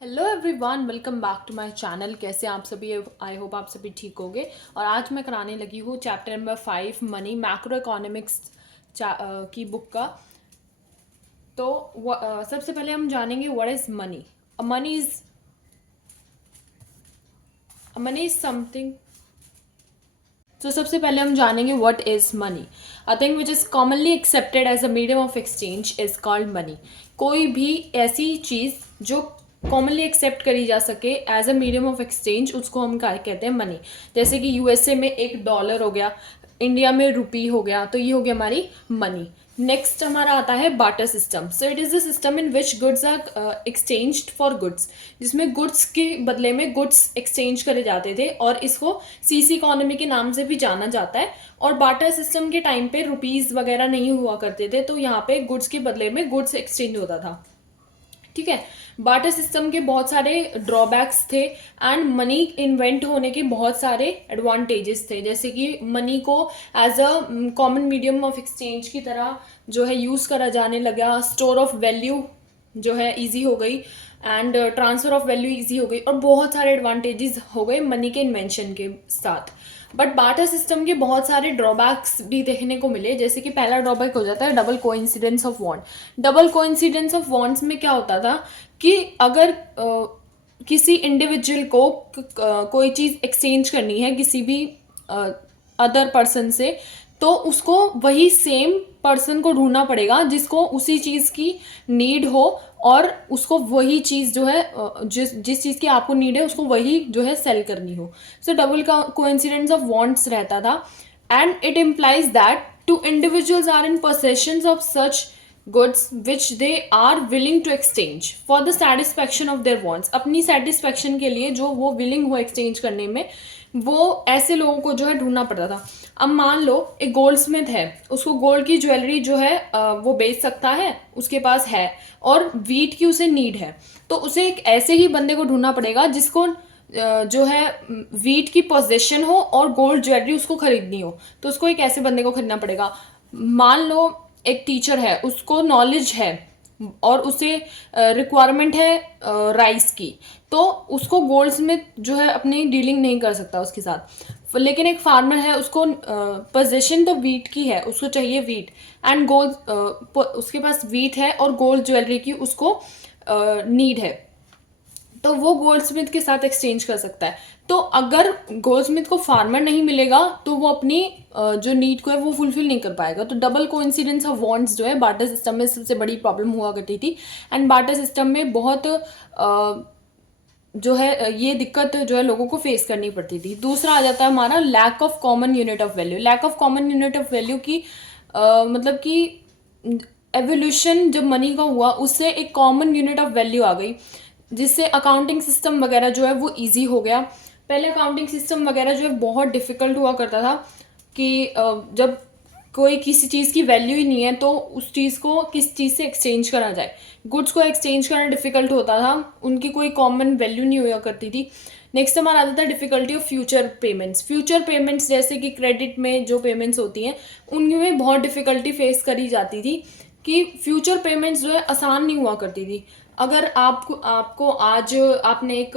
Hello everyone, welcome back to my channel. कैसे आप सभी? आई होप आप सभी ठीक होंगे। और आज मैं कराने लगी हूँ chapter number 5 money, macroeconomics की बुक का। तो सबसे पहले हम जानेंगे what is money. Money is something. तो सबसे पहले हम जानेंगे what is money. A thing which is commonly accepted as a medium of exchange is called money. कोई भी ऐसी चीज़ जो कॉमनली एक्सेप्ट करी जा सके as a medium of exchange, उसको हम क्या कहते हैं? मनी। जैसे कि यूएसए में एक डॉलर हो गया, इंडिया में रुपी हो गया, तो ये हो गया हमारी मनी। नेक्स्ट हमारा आता है barter system. So it is the system in which goods are exchanged for goods, जिसमें गुड्स के बदले में गुड्स एक्सचेंज करे जाते थे, और इसको सीसी इकोनॉमी के नाम से भी जाना जाता है। और बार्टर सिस्टम के टाइम पे रुपीज़ वगैरह नहीं हुआ करते थे, तो यहाँ पे गुड्स के बदले में गुड्स एक्सचेंज होता था। ठीक है। बार्टर सिस्टम के बहुत सारे ड्रॉबैक्स थे एंड मनी इन्वेंट होने के बहुत सारे एडवांटेजेस थे, जैसे कि मनी को as a common medium of exchange की तरह जो है यूज़ करा जाने लगा। स्टोर ऑफ वैल्यू जो है इजी हो गई, and transfer of value easy हो गई, और बहुत सारे एडवांटेजेस हो गए मनी के इन्वेंशन के साथ। बट बार्टर सिस्टम के बहुत सारे ड्रॉबैक्स भी देखने को मिले, जैसे कि पहला ड्रॉबैक हो जाता है double coincidence of want. Double coincidence of wants में क्या होता था कि अगर किसी इंडिविजुअल को कोई चीज़ एक्सचेंज करनी है किसी भी अदर पर्सन से, तो उसको वही सेम पर्सन को ढूंढना पड़ेगा जिसको उसी चीज़ की नीड हो, और उसको वही चीज़ जो है जिस चीज़ की आपको नीड है उसको वही जो है सेल करनी हो। सो डबल का कोइंसिडेंस ऑफ वांट्स रहता था, and it implies that two individuals are in possession of such goods which they are willing to exchange for the satisfaction of their wants. अपनी सेटिस्फैक्शन के लिए जो वो विलिंग हो exchange करने में, वो ऐसे लोगों को जो है ढूंढना पड़ता था। अब मान लो एक गोल्ड स्मिथ है, उसको गोल्ड की ज्वेलरी जो है वो बेच सकता है, उसके पास है, और वीट की उसे नीड है, तो उसे एक ऐसे ही बंदे को ढूंढना पड़ेगा जिसको जो है वीट की पोजीशन हो और गोल्ड ज्वेलरी उसको खरीदनी हो, तो उसको एक ऐसे बंदे को खरीदना पड़ेगा। मान लो एक टीचर है, उसको नॉलेज है और उसे रिक्वायरमेंट है राइस की, तो उसको गोल्ड स्मिथ जो है अपनी डीलिंग नहीं कर सकता उसके साथ। लेकिन एक फार्मर है, उसको पोजीशन तो वीट की है, उसको चाहिए वीट, एंड गोल्ड उसके पास वीट है और गोल्ड ज्वेलरी की उसको नीड है, तो वो गोल्ड स्मिथ के साथ एक्सचेंज कर सकता है। तो अगर गोल्ड स्मिथ को फार्मर नहीं मिलेगा तो वो अपनी जो नीड को है वो फुलफिल नहीं कर पाएगा। तो डबल कोइंसिडेंस ऑफ वांट्स जो है बार्टर सिस्टम में सबसे बड़ी प्रॉब्लम हुआ करती थी, एंड बार्टर सिस्टम में बहुत जो है ये दिक्कत जो है लोगों को फेस करनी पड़ती थी। दूसरा आ जाता है हमारा lack of common unit of value. Lack of common unit of value की मतलब कि एवोल्यूशन जब मनी का हुआ, उससे एक कॉमन यूनिट ऑफ वैल्यू आ गई, जिससे अकाउंटिंग सिस्टम वगैरह जो है वो इजी हो गया। पहले अकाउंटिंग सिस्टम वगैरह जो है बहुत डिफ़िकल्ट हुआ करता था कि जब कोई किसी चीज़ की वैल्यू ही नहीं है तो उस चीज़ को किस चीज़ से एक्सचेंज करा जाए। गुड्स को एक्सचेंज करना डिफ़िकल्ट होता था, उनकी कोई कॉमन वैल्यू नहीं हुआ करती थी। नेक्स्ट हमारा आता था difficulty of future payments. Future payments जैसे कि क्रेडिट में जो पेमेंट्स होती हैं, उनमें बहुत डिफ़िकल्टी फेस करी जाती थी कि फ्यूचर पेमेंट्स जो है आसान नहीं हुआ करती थी। अगर आपको आज आपने एक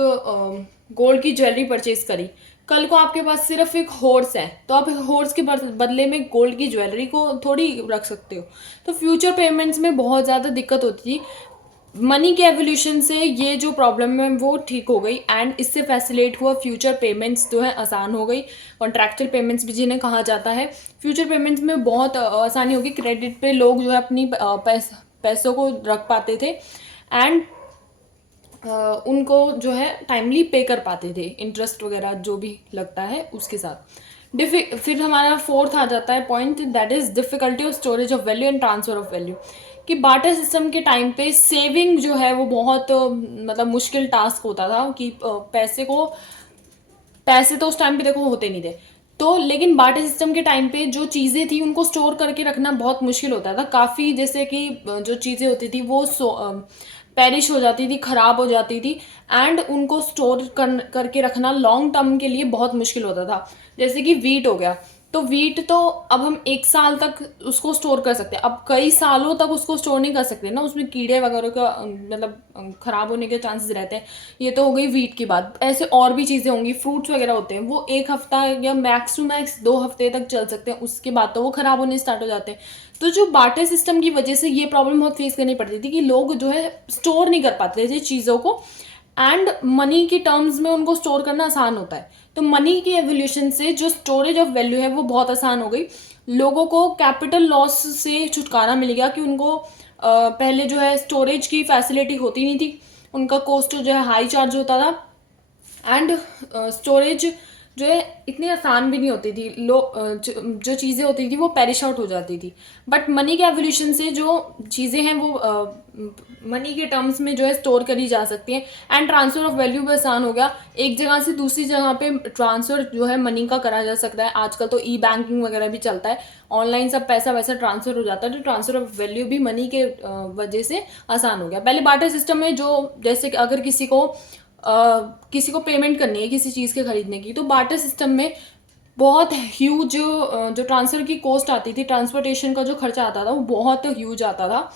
गोल्ड की ज्वेलरी परचेज करी, कल को आपके पास सिर्फ एक हॉर्स है, तो आप हॉर्स के बदले में गोल्ड की ज्वेलरी को थोड़ी रख सकते हो। तो फ्यूचर पेमेंट्स में बहुत ज़्यादा दिक्कत होती थी। मनी के एवोल्यूशन से ये जो प्रॉब्लम है वो ठीक हो गई, एंड इससे फैसिलेट हुआ फ्यूचर पेमेंट्स जो है आसान हो गई। कॉन्ट्रैक्चुअल पेमेंट्स भी जिन्हें कहा जाता है, फ्यूचर पेमेंट्स में बहुत आसानी होगी। क्रेडिट पे लोग जो है अपनी पैसों को रख पाते थे, एंड उनको जो है टाइमली पे कर पाते थे, इंटरेस्ट वगैरह जो भी लगता है उसके साथ। फिर हमारा फोर्थ आ जाता है point, that is difficulty of storage of value and transfer of value. कि बार्टर सिस्टम के टाइम पे सेविंग जो है वो बहुत मतलब मुश्किल टास्क होता था कि पैसे तो उस टाइम पे देखो होते नहीं थे, तो लेकिन बार्टर सिस्टम के टाइम पे जो चीज़ें थी उनको स्टोर करके रखना बहुत मुश्किल होता था काफ़ी। जैसे कि जो चीज़ें होती थी वो पेरिश हो जाती थी, ख़राब हो जाती थी, एंड उनको स्टोर करके रखना लॉन्ग टर्म के लिए बहुत मुश्किल होता था। जैसे कि वीट हो गया, तो वीट तो अब हम 1 साल तक उसको स्टोर कर सकते हैं, अब कई सालों तक उसको स्टोर नहीं कर सकते ना, उसमें कीड़े वगैरह का मतलब ख़राब होने के चांसेस रहते हैं। ये तो हो गई वीट की बात। ऐसे और भी चीज़ें होंगी, फ्रूट्स वगैरह होते हैं, वो 1 हफ्ता या मैक्स टू मैक्स 2 हफ्ते तक चल सकते हैं, उसके बाद तो वो ख़राब होने स्टार्ट हो जाते हैं। तो जो बार्टर सिस्टम की वजह से ये प्रॉब्लम बहुत फेस करनी पड़ती थी कि लोग जो है स्टोर नहीं कर पाते थे चीज़ों को, एंड मनी की टर्म्स में उनको स्टोर करना आसान होता है। तो मनी की एवोल्यूशन से जो स्टोरेज ऑफ वैल्यू है वो बहुत आसान हो गई। लोगों को कैपिटल लॉस से छुटकारा मिल गया कि उनको पहले जो है स्टोरेज की फैसिलिटी होती नहीं थी, उनका कॉस्ट जो है हाई चार्ज होता था, एंड स्टोरेज जो है इतनी आसान भी नहीं होती थी। जो चीज़ें होती थी वो पेरिश आउट हो जाती थी। बट मनी के एवोल्यूशन से जो चीज़ें हैं वो मनी के टर्म्स में जो है स्टोर करी जा सकती हैं, एंड ट्रांसफ़र ऑफ वैल्यू भी आसान हो गया। एक जगह से दूसरी जगह पे ट्रांसफ़र जो है मनी का करा जा सकता है। आजकल तो ई बैंकिंग वगैरह भी चलता है, ऑनलाइन सब पैसा वैसा ट्रांसफ़र हो जाता है, तो ट्रांसफ़र ऑफ वैल्यू भी मनी के वजह से आसान हो गया। पहले बार्टर सिस्टम में जो जैसे कि अगर किसी को पेमेंट करनी है किसी चीज़ के खरीदने की, तो बार्टर सिस्टम में बहुत ह्यूज जो ट्रांसफ़र की कॉस्ट आती थी, ट्रांसपोर्टेशन का जो खर्चा आता था वो बहुत ह्यूज आता था।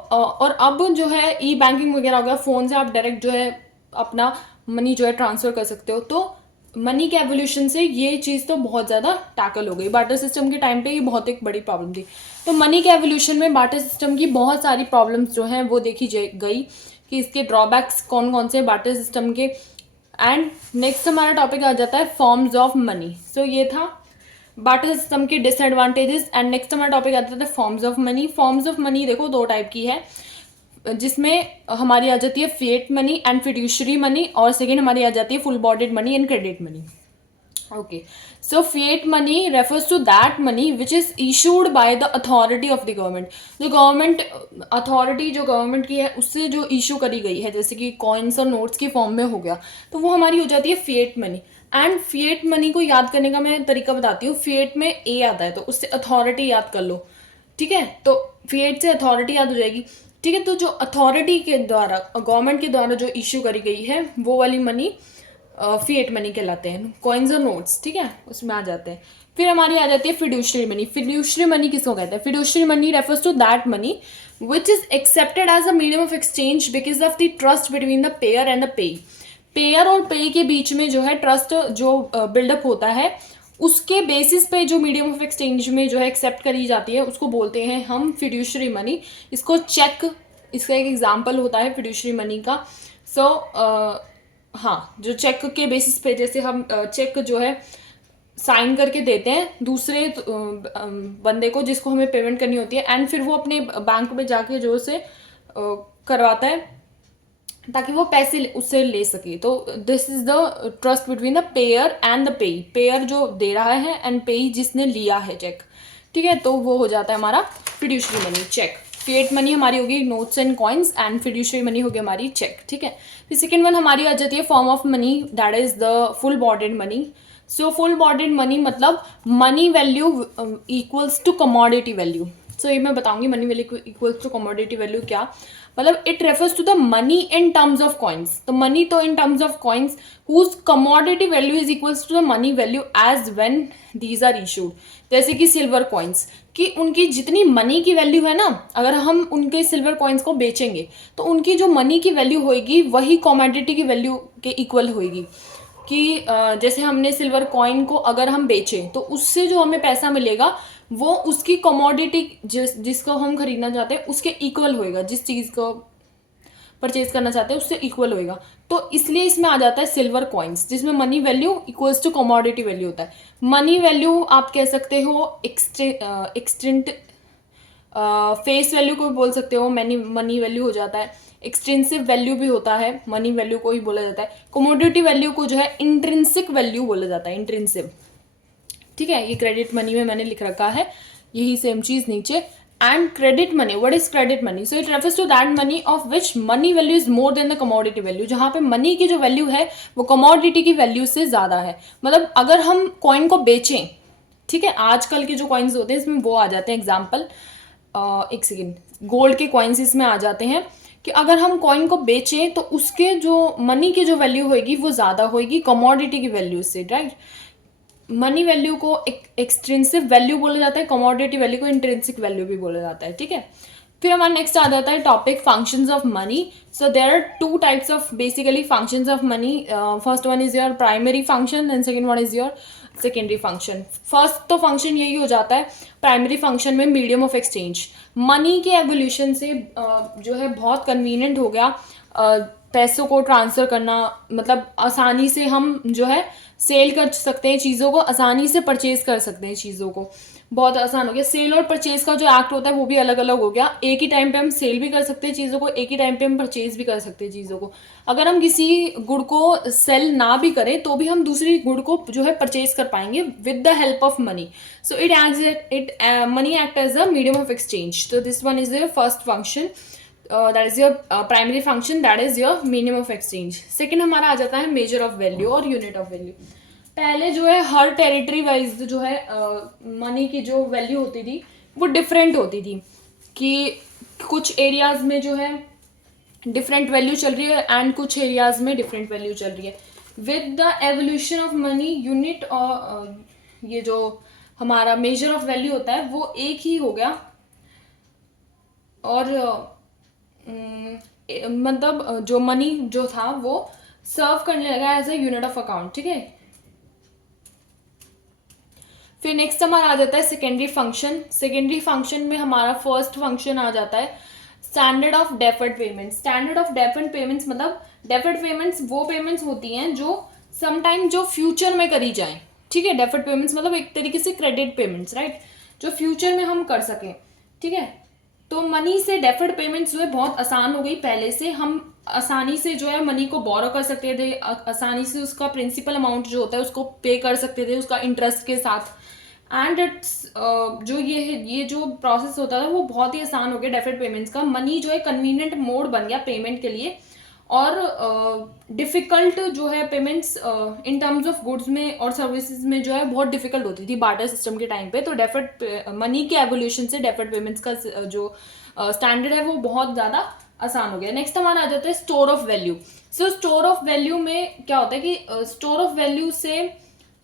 और अब जो है ई बैंकिंग वगैरह हो गया, फ़ोन से आप डायरेक्ट जो है अपना मनी जो है ट्रांसफ़र कर सकते हो। तो मनी के एवोल्यूशन से ये चीज़ तो बहुत ज़्यादा टैकल हो गई। बार्टर सिस्टम के टाइम पे ये बहुत एक बड़ी प्रॉब्लम थी। तो मनी के एवोल्यूशन में बार्टर सिस्टम की बहुत सारी प्रॉब्लम्स जो हैं वो देखी गई कि इसके ड्रॉबैक्स कौन कौन से बार्टर सिस्टम के। एंड नेक्स्ट हमारा टॉपिक आ जाता है फॉर्म्स ऑफ मनी। सो ये था बार्टर सिस्टम के डिसएडवांटेजेस, एंड नेक्स्ट हमारा टॉपिक आता है forms of money. Forms of money देखो 2 टाइप की है, जिसमें हमारी आ जाती है fiat money and fiduciary money, और सेकेंड हमारी आ जाती है full bodied money and credit money. Okay, so fiat money refers to that money which is issued by the authority of the government. जो गवर्नमेंट अथॉरिटी जो government की है उससे जो इशू करी गई है, जैसे कि कॉइन्स और नोट्स के फॉर्म में हो गया, तो वो हमारी हो जाती है fiat money. And fiat money को याद करने का मैं तरीका बताती हूँ। फिएट में ए आता है तो उससे अथॉरिटी याद कर लो, ठीक है। तो फिएट से अथॉरिटी याद हो जाएगी, ठीक है। तो जो अथॉरिटी के द्वारा गवर्नमेंट के द्वारा जो इशू करी गई है वो वाली मनी फिएट मनी कहलाते हैं, कॉइन्स और नोट्स, ठीक है, उसमें आ जाते हैं। फिर हमारी आ जाती है फिड्यूशरी मनी। फिड्यूशरी मनी किसको कहते हैं? Fiduciary money refers to that money which is accepted as a medium of exchange because of the trust between the payer and the payee. Payer और पेई के बीच में जो है ट्रस्ट जो buildup होता है, उसके बेसिस पे जो मीडियम ऑफ एक्सचेंज में जो है एक्सेप्ट करी जाती है उसको बोलते हैं हम फिड्यूशरी मनी। इसको चेक, इसका एक एग्जाम्पल होता है फिड्यूशरी मनी का। हाँ, जो चेक के बेसिस पे, जैसे हम चेक जो है साइन करके देते हैं दूसरे बंदे को जिसको हमें पेमेंट करनी होती है, एंड फिर वो अपने बैंक में जाके जो से करवाता है ताकि वो पैसे उससे ले सके। तो this is the trust between the payer and the payee. Pair जो दे रहा है एंड पेई जिसने लिया है चेक, ठीक है। तो वो हो जाता है हमारा fiduciary money, cheque. Fiat money हमारी होगी notes and coins, and fiduciary money होगी हमारी चेक, ठीक है। फिर सेकेंड वन हमारी आ जाती है form of money, that is the full bodied money. So full bodied money मतलब money value equals to commodity value. So ये मैं बताऊंगी money value equals to commodity value क्या मतलब। It refers to the money in terms of coins. तो money तो in terms of coins whose commodity value is equals to the money value as when these are issued. जैसे कि silver coins कि उनकी जितनी money की value है ना, अगर हम उनके सिल्वर कॉइन्स को बेचेंगे तो उनकी जो मनी की वैल्यू होगी वही कमोडिटी की वैल्यू के इक्वल होगी। कि जैसे हमने सिल्वर कॉइन को अगर हम बेचें तो उससे जो हमें पैसा मिलेगा वो उसकी कमोडिटी जिसको हम खरीदना चाहते हैं उसके इक्वल होएगा, जिस चीज़ को परचेज करना चाहते हैं उससे इक्वल होएगा। तो इसलिए इसमें आ जाता है सिल्वर कॉइन्स, जिसमें money value equals to commodity value होता है। मनी वैल्यू आप कह सकते हो एक्सटेंट, फेस वैल्यू को भी बोल सकते हो, मनी वैल्यू हो जाता है। एक्सटेंसिव वैल्यू भी होता है, मनी वैल्यू को ही बोला जाता है। कमोडिटी वैल्यू को जो है इंट्रिंसिक वैल्यू बोला जाता है, इंट्रिंसिव, ठीक है। ये क्रेडिट मनी में मैंने लिख रखा है, यही सेम चीज नीचे। And credit money, what is credit money? So it refers to that money of which money value is more than the commodity value. जहाँ पे मनी की जो वैल्यू है वो कमोडिटी की वैल्यू से ज़्यादा है। मतलब अगर हम कॉइन को बेचें, ठीक है, आजकल के जो कॉइन्स होते हैं इसमें वो आ जाते हैं एग्जाम्पल, एक सेकेंड, गोल्ड के कॉइन्स इसमें आ जाते हैं कि अगर हम कॉइन को बेचें तो उसके जो मनी की जो वैल्यू होगी वो ज़्यादा होगी कमोडिटी की वैल्यू से, राइट। मनी वैल्यू को एक्सट्रिंसिक वैल्यू बोला जाता है, कमोडिटी वैल्यू को इंट्रिंसिक वैल्यू भी बोला जाता है, ठीक है। फिर हमारा नेक्स्ट आ जाता है topic functions of money. So there are two types of basically functions of money. First one is your primary function and second one is your secondary function. First तो फंक्शन यही हो जाता है प्राइमरी फंक्शन में medium of exchange. Money के evolution से जो है बहुत कन्वीनियंट हो गया पैसों को ट्रांसफ़र करना, मतलब आसानी से हम जो है सेल कर सकते हैं चीज़ों को, आसानी से परचेज़ कर सकते हैं चीज़ों को, बहुत आसान हो गया। सेल और परचेज़ का जो एक्ट होता है वो भी अलग अलग हो गया। एक ही टाइम पे हम सेल भी कर सकते हैं चीज़ों को, एक ही टाइम पे हम परचेज़ भी कर सकते हैं चीज़ों को। अगर हम किसी गुड़ को सेल ना भी करें तो भी हम दूसरी गुड़ को जो है परचेज़ कर पाएंगे with the help of money. So money act as a medium of exchange. तो this one is the first function, that is your primary function, that is your medium of exchange. Second हमारा आ जाता है measure of value और unit of value. पहले जो है हर territory wise जो है मनी की जो वैल्यू होती थी वो डिफरेंट होती थी, कि कुछ एरियाज़ में जो है डिफरेंट वैल्यू चल रही है एंड कुछ एरियाज़ में डिफरेंट वैल्यू चल रही है। With the evolution of money unit और ये जो हमारा मेजर ऑफ वैल्यू होता है वो एक ही हो गया, और मतलब जो मनी जो था वो सर्व करने लगा as a unit of account, ठीक है। फिर नेक्स्ट हमारा आ जाता है सेकेंडरी फंक्शन। सेकेंडरी फंक्शन में हमारा फर्स्ट फंक्शन आ जाता है standard of deferred payments. Standard of deferred payments मतलब डेफर्ड पेमेंट्स वो पेमेंट्स होती हैं जो समटाइम जो फ्यूचर में करी जाएं, ठीक है। डेफर्ड पेमेंट्स मतलब एक तरीके से क्रेडिट पेमेंट्स, राइट, जो फ्यूचर में हम कर सकें, ठीक है। तो मनी से डेफर्ड पेमेंट्स जो है बहुत आसान हो गई। पहले से हम आसानी से जो है मनी को बोरो कर सकते थे, आसानी से उसका प्रिंसिपल अमाउंट जो होता है उसको पे कर सकते थे उसका इंटरेस्ट के साथ। एंड इट्स जो ये जो प्रोसेस होता था वो बहुत ही आसान हो गया डेफर्ड पेमेंट्स का। मनी जो है कन्वीनियंट मोड बन गया पेमेंट के लिए, और डिफ़िकल्ट जो है payments in terms of goods में और सर्विसेज में जो है बहुत डिफ़िकल्ट होती थी बार्टर सिस्टम के टाइम पे। तो डेफर्ड मनी के एवोल्यूशन से डेफर्ड पेमेंट्स का जो स्टैंडर्ड है वो बहुत ज़्यादा आसान हो गया। नेक्स्ट हमारा आ जाता है store of value. So store of value में क्या होता है कि स्टोर ऑफ वैल्यू से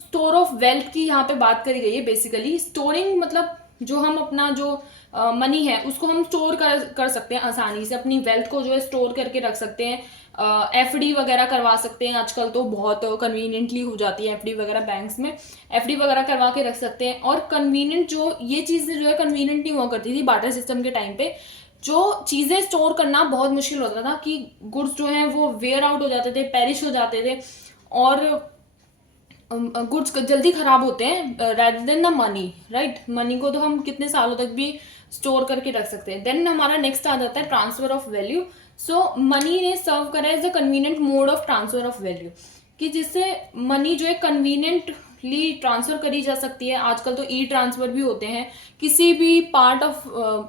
स्टोर ऑफ वेल्थ की यहाँ पे बात करी गई है। बेसिकली स्टोरिंग मतलब जो हम अपना जो मनी है उसको हम स्टोर कर सकते हैं आसानी से, अपनी वेल्थ को जो है स्टोर करके रख सकते हैं। एफडी वगैरह करवा सकते हैं, आजकल तो बहुत कन्वीनियंटली हो जाती है एफडी वगैरह, बैंक्स में एफडी वगैरह करवा के रख सकते हैं। और कन्वीनियंट जो ये चीज़ें जो है कन्वीनियंट नहीं हुआ करती थी बार्टर सिस्टम के टाइम पे। जो चीज़ें स्टोर करना बहुत मुश्किल होता था कि गुड्स जो हैं वो वेयर आउट हो जाते थे, पेरिश हो जाते थे, और गुड्स जल्दी खराब होते हैं rather than the money, right. Money को तो हम कितने सालों तक भी स्टोर करके रख सकते हैं। देन हमारा नेक्स्ट आ जाता है transfer of value. So money ने सर्व करा as the convenient mode of transfer of value, कि जिससे मनी जो है कन्वीनियंटली ट्रांसफ़र करी जा सकती है। आजकल तो ई ट्रांसफ़र भी होते हैं किसी भी पार्ट ऑफ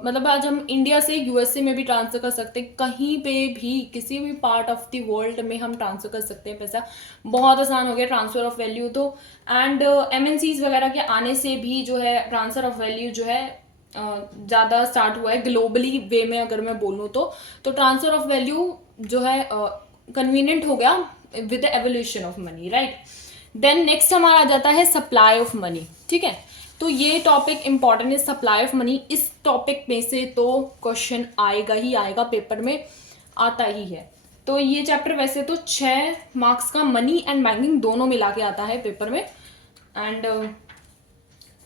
मतलब आज हम इंडिया से यूएसए में भी ट्रांसफ़र कर सकते हैं, कहीं पे भी किसी भी पार्ट ऑफ द वर्ल्ड में हम ट्रांसफ़र कर सकते हैं पैसा। बहुत आसान हो गया ट्रांसफ़र ऑफ वैल्यू तो। एंड एमएनसीज वगैरह के आने से भी जो है ट्रांसफ़र ऑफ वैल्यू जो है ज़्यादा स्टार्ट हुआ है ग्लोबली वे में अगर मैं बोलूँ तो ट्रांसफ़र ऑफ वैल्यू जो है कन्वीनियंट हो गया with the evolution of money, right. Then next हमारा आ जाता है सप्लाई ऑफ मनी, ठीक है। तो ये टॉपिक इंपॉर्टेंट है, सप्लाई ऑफ मनी। इस टॉपिक में से तो क्वेश्चन आएगा ही आएगा, पेपर में आता ही है। तो ये चैप्टर वैसे तो 6 मार्क्स का मनी एंड बैंकिंग दोनों मिला के आता है पेपर में। एंड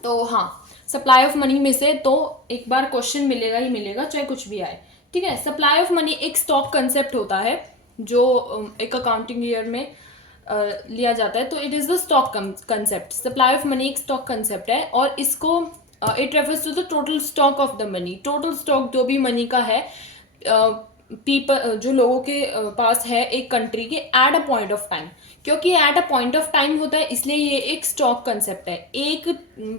तो हाँ, सप्लाई ऑफ मनी में से तो एक बार क्वेश्चन मिलेगा ही मिलेगा, चाहे कुछ भी आए, ठीक है। सप्लाई ऑफ मनी एक स्टॉक कंसेप्ट होता है जो एक अकाउंटिंग ईयर में लिया जाता है। तो it is the stock concept. Supply of money एक स्टॉक कंसेप्ट है, और इसको it refers to the total stock of the money. Total stock जो भी मनी का है पीपल जो लोगों के पास है एक कंट्री के at a point of time, क्योंकि at a point of time होता है इसलिए ये एक स्टॉक कंसेप्ट है। एक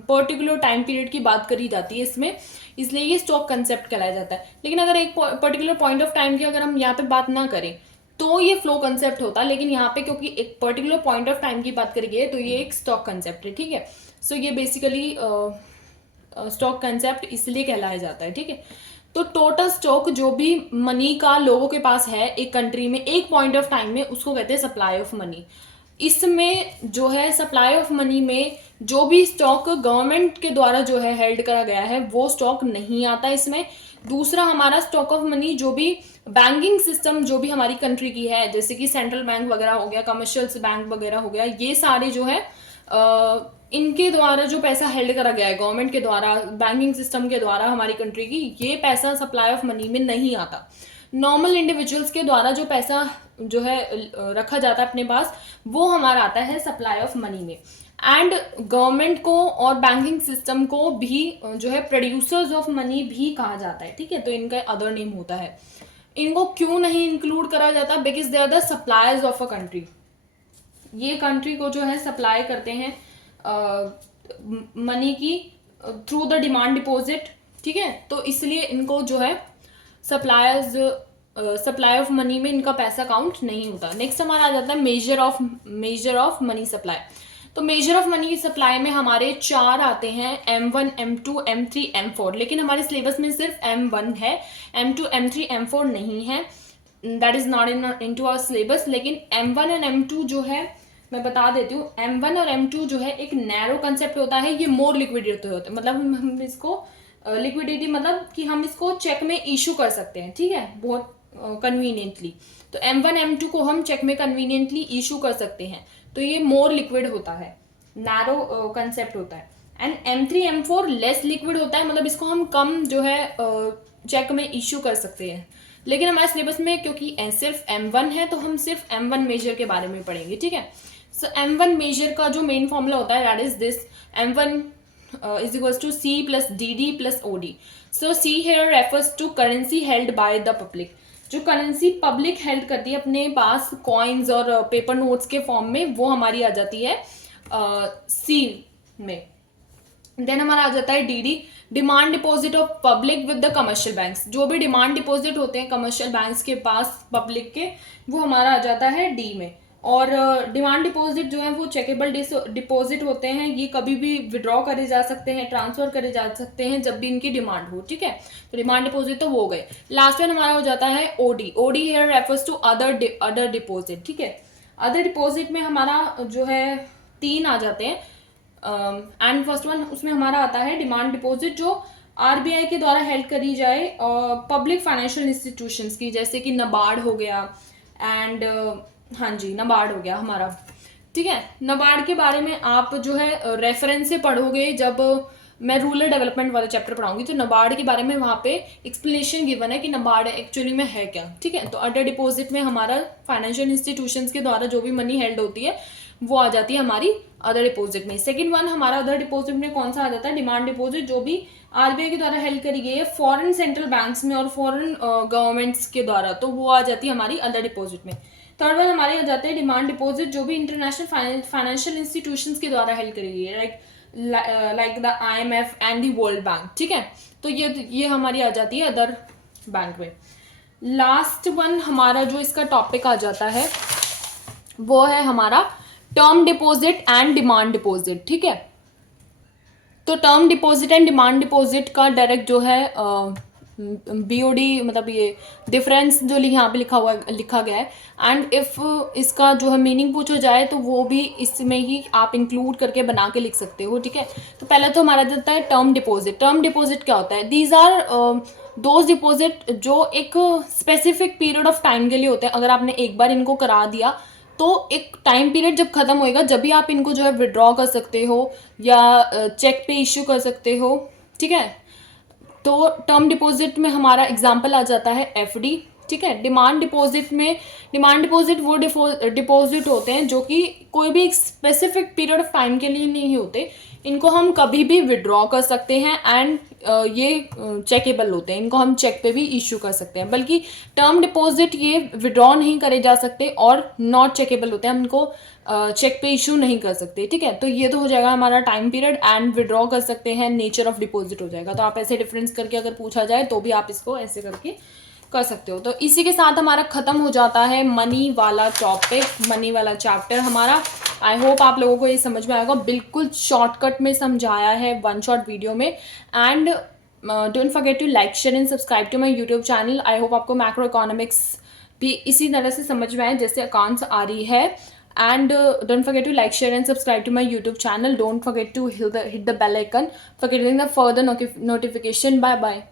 पर्टिकुलर टाइम पीरियड की बात करी जाती है इसमें, इसलिए ये स्टॉक कंसेप्ट कहलाया जाता है। लेकिन अगर एक पर्टिकुलर पॉइंट ऑफ टाइम की अगर हम यहाँ पे बात ना करें तो ये फ्लो कंसेप्ट होता है। लेकिन यहाँ पे क्योंकि एक पर्टिकुलर पॉइंट ऑफ टाइम की बात करी गई है तो ये एक स्टॉक कंसेप्ट है, ठीक है। सो ये बेसिकली स्टॉक कंसेप्ट इसलिए कहलाया जाता है, ठीक है। तो टोटल स्टॉक जो भी मनी का लोगों के पास है एक कंट्री में एक पॉइंट ऑफ टाइम में, उसको कहते हैं सप्लाई ऑफ मनी। इसमें जो है सप्लाई ऑफ मनी में जो भी स्टॉक गवर्नमेंट के द्वारा जो है हेल्ड करा गया है वो स्टॉक नहीं आता इसमें। दूसरा हमारा स्टॉक ऑफ मनी जो भी बैंकिंग सिस्टम जो भी हमारी कंट्री की है, जैसे कि सेंट्रल बैंक वगैरह हो गया, कमर्शियल बैंक वगैरह हो गया, ये सारे जो है इनके द्वारा जो पैसा हेल्ड करा गया है गवर्नमेंट के द्वारा, बैंकिंग सिस्टम के द्वारा हमारी कंट्री की, ये पैसा सप्लाई ऑफ मनी में नहीं आता। नॉर्मल इंडिविजुअल्स के द्वारा जो पैसा जो है रखा जाता है अपने पास, वो हमारा आता है सप्लाई ऑफ मनी में। एंड गवर्नमेंट को और बैंकिंग सिस्टम को भी जो है प्रोड्यूसर्स ऑफ मनी भी कहा जाता है, ठीक है। तो इनका अदर नेम होता है। इनको क्यों नहीं इंक्लूड करा जाता? Because they are the suppliers of a country. ये कंट्री को जो है सप्लाई करते हैं मनी की थ्रू द डिमांड डिपॉजिट, ठीक है। तो इसलिए इनको जो है सप्लाई ऑफ मनी में इनका पैसा काउंट नहीं होता। नेक्स्ट हमारा आ जाता है मेजर ऑफ मनी सप्लाई। तो मेजर ऑफ मनी सप्लाई में हमारे 4 आते हैं, M1, M2, M3, M4। लेकिन हमारे सिलेबस में सिर्फ M1 है, M2, M3, M4 नहीं है। That is not in to our syllabus. लेकिन M1 और M2 जो है मैं बता देती हूँ, M1 और M2 जो है एक नैरो कंसेप्ट होता है, ये मोर लिक्विडेट होते हैं। मतलब हम इसको लिक्विडिटी मतलब कि हम इसको चेक में इशू कर सकते हैं, ठीक है, बहुत कन्वीनियंटली। तो M1, M2 को हम चेक में कन्वीनियंटली इशू कर सकते हैं, तो ये मोर लिक्विड होता है, नैरो कंसेप्ट होता है। And M3, M4 less liquid होता है, मतलब इसको हम कम जो है चेक में इशू कर सकते हैं। लेकिन हमारे सिलेबस में क्योंकि सिर्फ M1 है, तो हम सिर्फ M1 मेजर के बारे में पढ़ेंगे, ठीक है। सो M1 मेजर का जो मेन फॉर्मूला होता है that is this, M1 is equals to C plus DD plus OD. So C here refers to currency held by the public. जो करेंसी पब्लिक हेल्ड करती है अपने पास कॉइन्स और पेपर नोट्स के फॉर्म में, वो हमारी आ जाती है सी में। देन हमारा आ जाता है DD, demand deposit of public with the commercial banks. जो भी डिमांड डिपॉजिट होते हैं कमर्शियल बैंक्स के पास पब्लिक के, वो हमारा आ जाता है डी में। और डिमांड डिपॉजिट जो है वो चेकेबल डिपॉजिट होते हैं, ये कभी भी विड्रॉ करे जा सकते हैं, ट्रांसफर करे जा सकते हैं जब भी इनकी डिमांड हो, ठीक है। तो डिमांड डिपॉजिट तो वो हो गए। लास्ट वन हमारा हो जाता है OD. OD here refers to other deposit, ठीक है। अदर डिपॉजिट में हमारा जो है 3 आ जाते हैं। एंड फर्स्ट वन उसमें हमारा आता है डिमांड डिपॉजिट जो आरबीआई के द्वारा हेल्ड करी जाए पब्लिक फाइनेंशियल इंस्टीट्यूशंस की, जैसे कि नबार्ड हो गया एंड हाँ जी नबार्ड हो गया हमारा, ठीक है। नबार्ड के बारे में आप जो है रेफरेंस से पढ़ोगे, जब मैं रूरल डेवलपमेंट वाला चैप्टर पढ़ाऊंगी तो नबार्ड के बारे में वहाँ पे एक्सप्लेनेशन गिवन है कि नबार्ड एक्चुअली में है क्या, ठीक है। तो अदर डिपॉजिट में हमारा फाइनेंशियल इंस्टीट्यूशंस के द्वारा जो भी मनी हेल्ड होती है वो आ जाती है हमारी अदर डिपॉजिट में। सेकंड वन हमारा अदर डिपॉजिट में कौन सा आ जाता है? डिमांड डिपॉजिट, जो भी आरबीआई के द्वारा हेल्ड करी गई है फॉरेन सेंट्रल बैंक्स में और फॉरेन गवर्नमेंट्स के द्वारा, तो वो आ जाती है हमारी अदर डिपॉजिट में। थर्ड वन हमारे आ जाते हैं डिमांड डिपॉजिट जो भी इंटरनेशनल फाइनेंशियल इंस्टीट्यूशंस के द्वारा हेल्ड करी गई है, like the IMF and the world bank, ठीक है। तो ये हमारी आ जाती है अदर बैंक में। लास्ट वन हमारा जो इसका टॉपिक आ जाता है वो है हमारा term deposit and demand deposit, ठीक है। तो term deposit and demand deposit का डायरेक्ट जो है BOD मतलब ये डिफरेंस जो यहाँ पे लिखा गया है, एंड इफ़ इसका जो है मीनिंग पूछा जाए तो वो भी इसमें ही आप इंक्लूड करके बना के लिख सकते हो, ठीक है। तो पहले तो हमारा जाता है टर्म डिपॉजिट। टर्म डिपॉजिट क्या होता है? दीज आर दोज डिपॉजिट जो एक स्पेसिफिक पीरियड ऑफ टाइम के लिए होते हैं। अगर आपने एक बार इनको करा दिया तो एक टाइम पीरियड जब खत्म होएगा जब भी आप इनको जो है विड्रॉ कर सकते हो या चेक पे इश्यू कर सकते हो, ठीक है। तो टर्म डिपॉजिट में हमारा एग्जांपल आ जाता है FD, ठीक है। डिमांड डिपॉजिट वो डिपॉजिट होते हैं जो कि कोई भी एक स्पेसिफिक पीरियड ऑफ टाइम के लिए नहीं होते, इनको हम कभी भी विड्रॉ कर सकते हैं एंड ये चेकेबल होते हैं, इनको हम चेक पे भी इशू कर सकते हैं। बल्कि टर्म डिपॉजिट ये विड्रॉ नहीं करे जा सकते और नॉट चेकेबल होते हैं, हम इनको चेक पे इशू नहीं कर सकते, ठीक है। तो ये तो हो जाएगा हमारा टाइम पीरियड, एंड विड्रॉ कर सकते हैं, नेचर ऑफ डिपॉजिट हो जाएगा। तो आप ऐसे डिफरेंस करके अगर पूछा जाए तो भी आप इसको ऐसे करके कर सकते हो। तो इसी के साथ हमारा ख़त्म हो जाता है मनी वाला टॉपिक, मनी वाला चैप्टर हमारा। आई होप आप लोगों को ये समझ में आएगा, बिल्कुल शॉर्टकट में समझाया है वन शॉट वीडियो में। And don't forget to like share and subscribe to my YouTube channel. I hope आपको मैक्रो इकोनॉमिक्स भी इसी तरह से समझ में आए जैसे अकाउंट्स आ रही है। and don't forget to like, share and subscribe to my YouTube channel. Don't forget to hit the bell icon for getting the further notification. Bye bye.